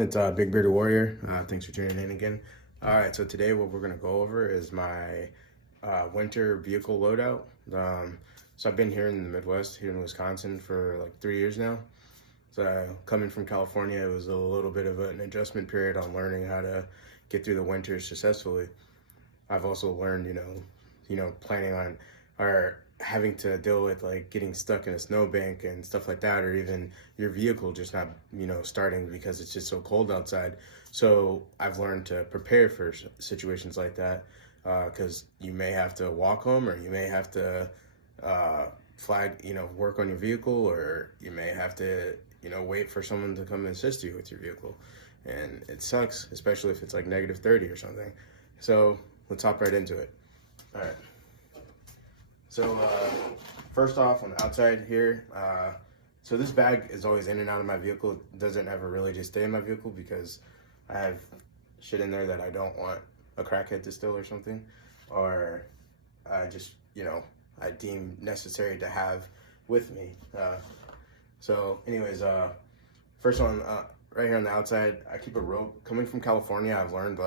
everyone, it's Big Bearded Warrior. Thanks for tuning in again. All right, so today what we're gonna go over is my winter vehicle loadout. So I've been here in the Midwest, here in Wisconsin, for like 3 years now. So coming from California, it was a little bit of an adjustment period on learning how to get through the winter successfully. I've also learned, planning on or having to deal with like getting stuck in a snowbank and stuff like that, or even your vehicle just not, starting because it's just so cold outside. So I've learned to prepare for situations like that, because you may have to walk home, or you may have to work on your vehicle, or you may have to, wait for someone to come and assist you with your vehicle. And it sucks, especially if it's like -30 or something. So let's hop right into it. All right. So first off, on the outside here, so this bag is always in and out of my vehicle. It doesn't ever really just stay in my vehicle because I have shit in there that I don't want a crackhead to steal or something, or I just, I deem necessary to have with me. So anyways, first one, right here on the outside, I keep a rope. Coming from California, I've learned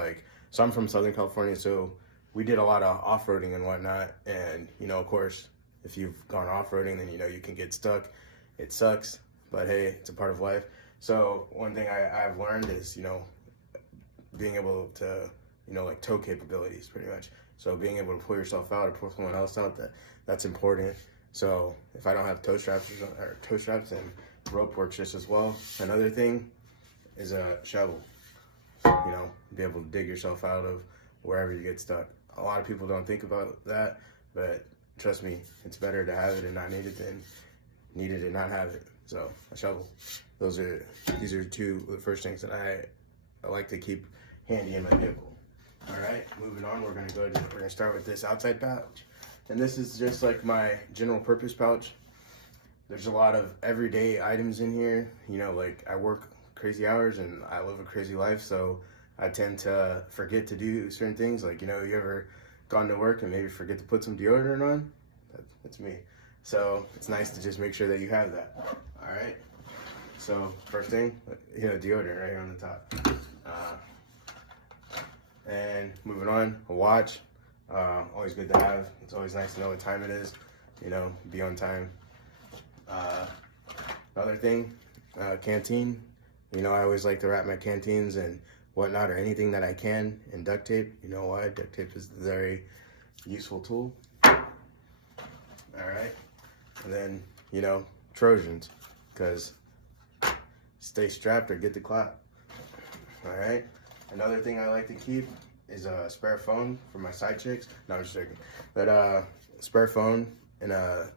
so I'm from Southern California, so we did a lot of off-roading and whatnot. And, of course, if you've gone off-roading, then, you can get stuck. It sucks, but hey, it's a part of life. So one thing I've learned is, being able to, like tow capabilities pretty much. So being able to pull yourself out or pull someone else out, that's important. So if I don't have toe straps, and rope works just as well. Another thing is a shovel. Be able to dig yourself out of wherever you get stuck. A lot of people don't think about that, but trust me, it's better to have it and not need it than need it and not have it. So a shovel. These are two of the first things that I like to keep handy in my vehicle. All right, moving on, we're gonna start with this outside pouch. And this is just like my general purpose pouch. There's a lot of everyday items in here. Like I work crazy hours and I live a crazy life, so I tend to forget to do certain things. Like, you ever gone to work and maybe forget to put some deodorant on? That's me. So it's nice to just make sure that you have that. All right. So first thing, deodorant right here on the top. And moving on, a watch. Always good to have. It's always nice to know what time it is. Be on time. Another thing, canteen. I always like to wrap my canteens and whatnot, or anything that I can, in duct tape. You know why? Duct tape is a very useful tool. All right. And then, Trojans, because stay strapped or get the clap. All right. Another thing I like to keep is a spare phone for my side chicks. No, I'm just joking. But spare phone and a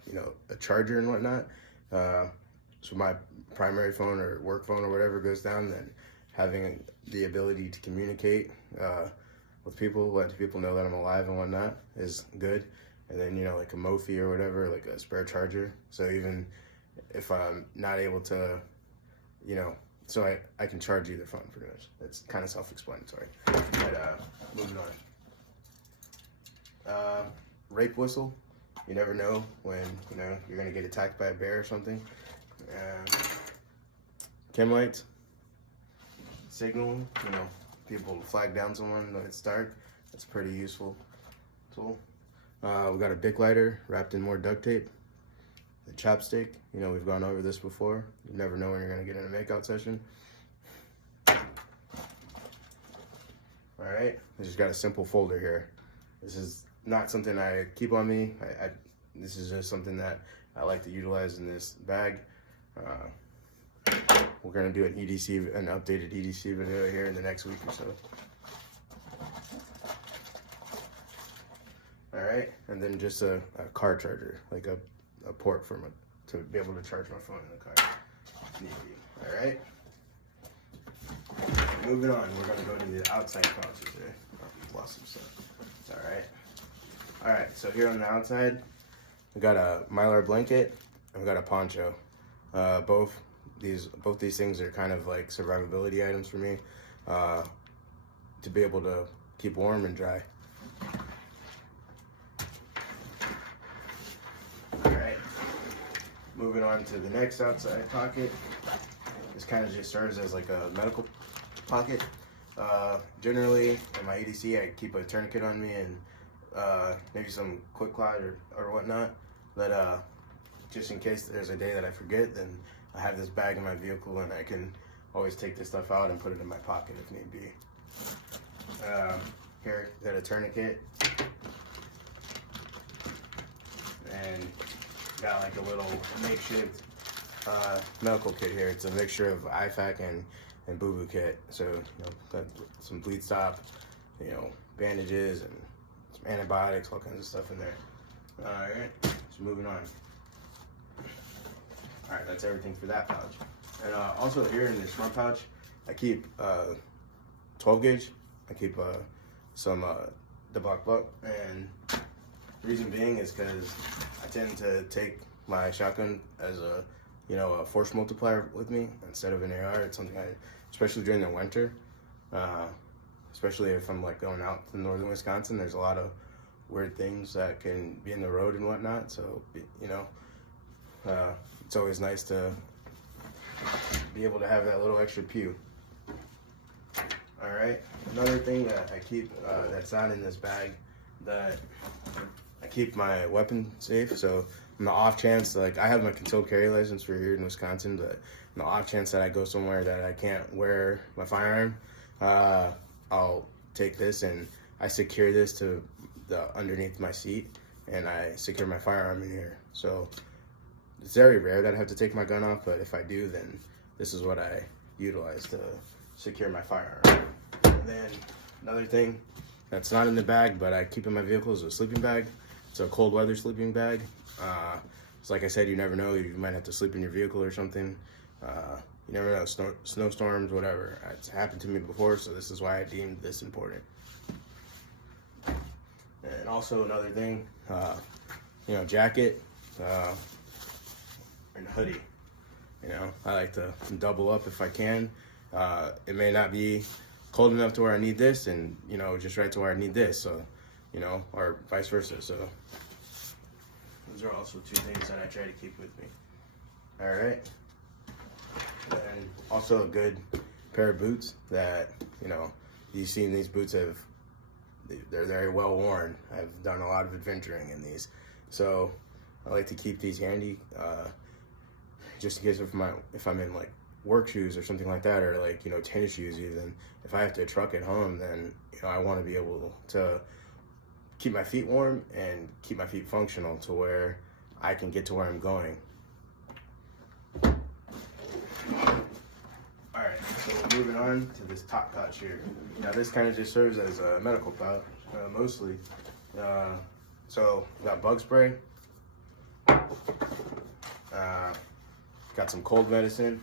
charger and whatnot. So my primary phone or work phone or whatever goes down, then having the ability to communicate with people, let people know that I'm alive and whatnot, is good. And then, like a Mophie or whatever, like a spare charger. So even if I'm not able to, so I can charge either phone pretty much. That's kind of self-explanatory. But moving on. Rape whistle. You never know when, you're going to get attacked by a bear or something. Chem lights. Signal, people flag down someone when it's dark. That's a pretty useful tool. We got a Bic lighter wrapped in more duct tape. The chopstick, we've gone over this before. You never know when you're gonna get in a makeout session. All right, I just got a simple folder here. This is not something I keep on me. This is just something that I like to utilize in this bag. We're gonna do an updated EDC video here in the next week or so. All right, and then just a car charger, like a port to be able to charge my phone in the car. All right. Moving on, we're gonna go to the outside pouches here. Oh, lost some stuff. It's all right. All right, so here on the outside, we got a Mylar blanket and we got a poncho. Both these things are kind of like survivability items for me, to be able to keep warm and dry. All right, moving on to the next outside pocket. This kind of just serves as like a medical pocket. Generally, in my EDC, I keep a tourniquet on me and maybe some quick clot or whatnot. But just in case there's a day that I forget, then I have this bag in my vehicle and I can always take this stuff out and put it in my pocket if need be. Here, got a tourniquet. And got like a little makeshift medical kit here. It's a mixture of IFAC and boo-boo kit. So, got some bleed stop, bandages and some antibiotics, all kinds of stuff in there. All right, so moving on. All right, that's everything for that pouch. And also here in this front pouch, I keep 12 gauge. I keep some the Buck, and the reason being is because I tend to take my shotgun as a force multiplier with me instead of an AR. It's something especially during the winter, especially if I'm like going out to northern Wisconsin, there's a lot of weird things that can be in the road and whatnot. So, it's always nice to be able to have that little extra pew. All right, another thing that I keep that's not in this bag, that I keep my weapon safe. So on the off chance, like I have my concealed carry license for here in Wisconsin, but on the off chance that I go somewhere that I can't wear my firearm, I'll take this and I secure this to the underneath my seat, and I secure my firearm in here. So it's very rare that I have to take my gun off, but if I do, then this is what I utilize to secure my firearm. And then another thing that's not in the bag, but I keep in my vehicle, is a sleeping bag. It's a cold weather sleeping bag. So like I said, you never know, you might have to sleep in your vehicle or something. You never know, snowstorms, whatever. It's happened to me before, so this is why I deemed this important. And also another thing, jacket and hoodie. I like to double up if I can. It may not be cold enough to where I need this, and just right to where I need this. So, or vice versa. So those are also two things that I try to keep with me. All right. And also a good pair of boots that, you've seen these boots they're very well worn. I've done a lot of adventuring in these. So I like to keep these handy, just in case if I'm in like work shoes or something like that, or like, tennis shoes even. If I have to truck it home, then, I want to be able to keep my feet warm and keep my feet functional to where I can get to where I'm going. Alright, so moving on to this top pouch here. Now this kind of just serves as a medical pouch, mostly. So got bug spray, got some cold medicine,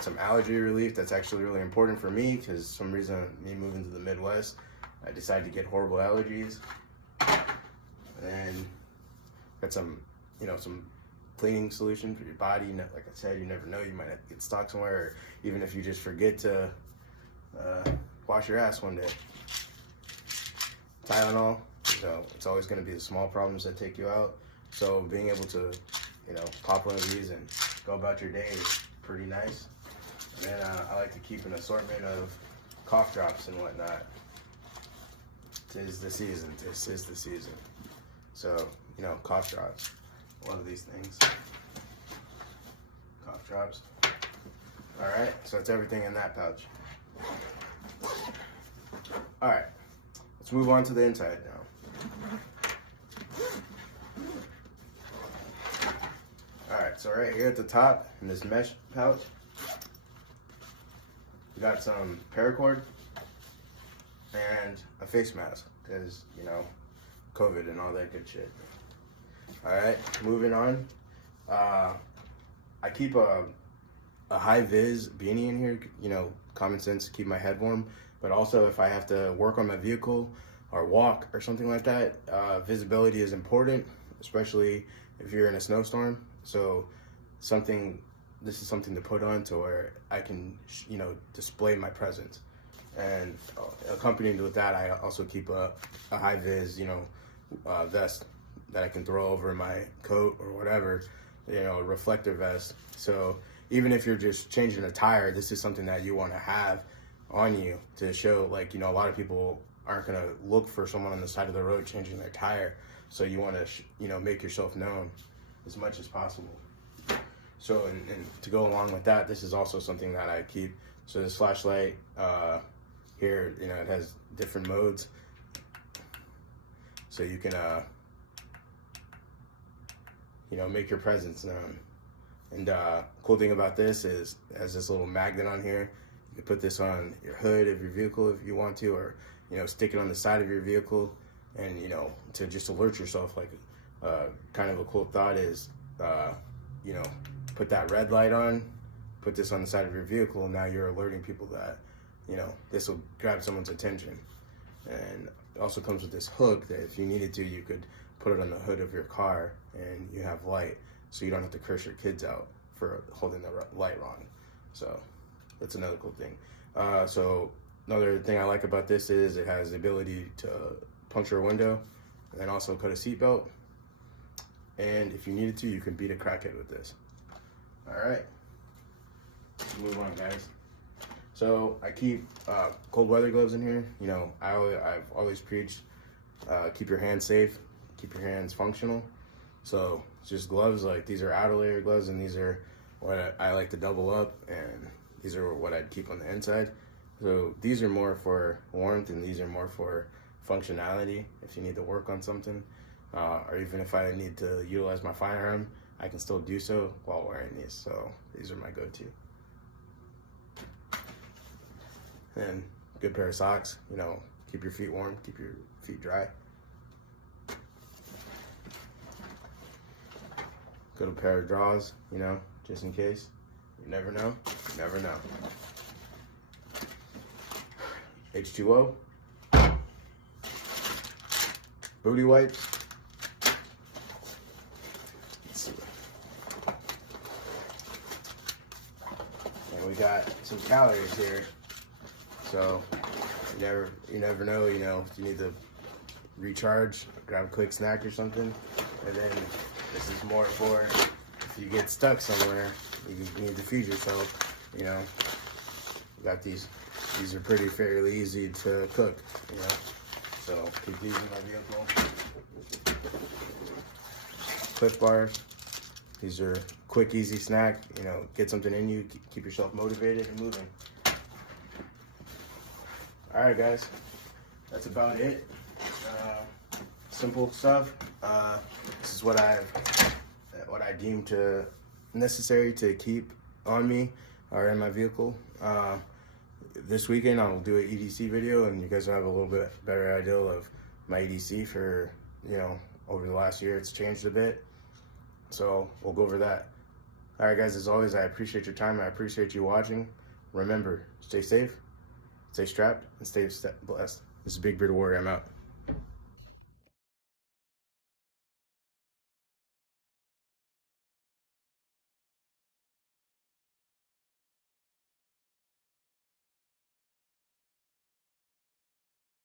some allergy relief. That's actually really important for me because some reason, me moving to the Midwest, I decided to get horrible allergies. And got some, some cleaning solution for your body. Like I said, you never know, you might have to get stuck somewhere, or even if you just forget to wash your ass one day. Tylenol, it's always going to be the small problems that take you out. So being able to, pop one of these and go about your day is pretty nice. And then I like to keep an assortment of cough drops and whatnot. Tis the season. This is the season. So, cough drops. One of these things. Cough drops. Alright, so that's everything in that pouch. Alright, let's move on to the inside now. Alright, so right here at the top, in this mesh pouch, we got some paracord and a face mask, because, COVID and all that good shit. Alright, moving on. I keep a high-vis beanie in here, common sense to keep my head warm, but also if I have to work on my vehicle or walk or something like that, visibility is important, especially if you're in a snowstorm. So this is something to put on to where I can, display my presence. And accompanied with that, I also keep a high-vis, vest that I can throw over my coat or whatever, a reflector vest. So even if you're just changing a tire, this is something that you want to have on you to show, like, you know, a lot of people aren't going to look for someone on the side of the road changing their tire. So you want to, you know, make yourself known as much as possible. So, and to go along with that, this is also something that I keep. So this flashlight here, you know, it has different modes. So you can, you know, make your presence known. And cool thing about this is it has this little magnet on here. You can put this on your hood of your vehicle if you want to, or, you know, stick it on the side of your vehicle. And, you know, to just alert yourself, like, kind of a cool thought is, you know, put that red light on, put this on the side of your vehicle, and now you're alerting people that, you know, this will grab someone's attention. And it also comes with this hook that if you needed to, you could put it on the hood of your car and you have light, so you don't have to curse your kids out for holding the light wrong. So that's another cool thing. So another thing I like about this is it has the ability to puncture a window and then also cut a seatbelt. And if you needed to, you can beat a crackhead with this. All right, let's move on, guys. So I keep cold weather gloves in here. You know, I've always preached, keep your hands safe, keep your hands functional. So it's just gloves, like these are outer layer gloves, and these are what I like to double up, and these are what I'd keep on the inside. So these are more for warmth, and these are more for functionality. If you need to work on something, or even if I need to utilize my firearm, I can still do so while wearing these. So these are my go-to. And good pair of socks, you know, keep your feet warm, keep your feet dry. Good pair of drawers, you know, just in case. You never know, you never know. H2O. Booty wipes. Let's see. And we got some calories here. So you never know, you know, if you need to recharge, grab a quick snack or something. And then this is more for if you get stuck somewhere, you need to feed yourself, you know. We got these are fairly easy to cook, you know. So keep these in my vehicle. Cliff bars. These are quick, easy snack, you know, get something in you, keep yourself motivated and moving. All right, guys, that's about it. Simple stuff. This is what I deem to necessary to keep on me or in my vehicle. This weekend I'll do an EDC video, and you guys will have a little bit better idea of my EDC for, you know, over the last year. It's changed a bit, so we'll go over that. All right, guys, as always, I appreciate your time. I appreciate you watching. Remember, stay safe, stay strapped, and stay blessed. This is Big Beard Warrior. I'm out.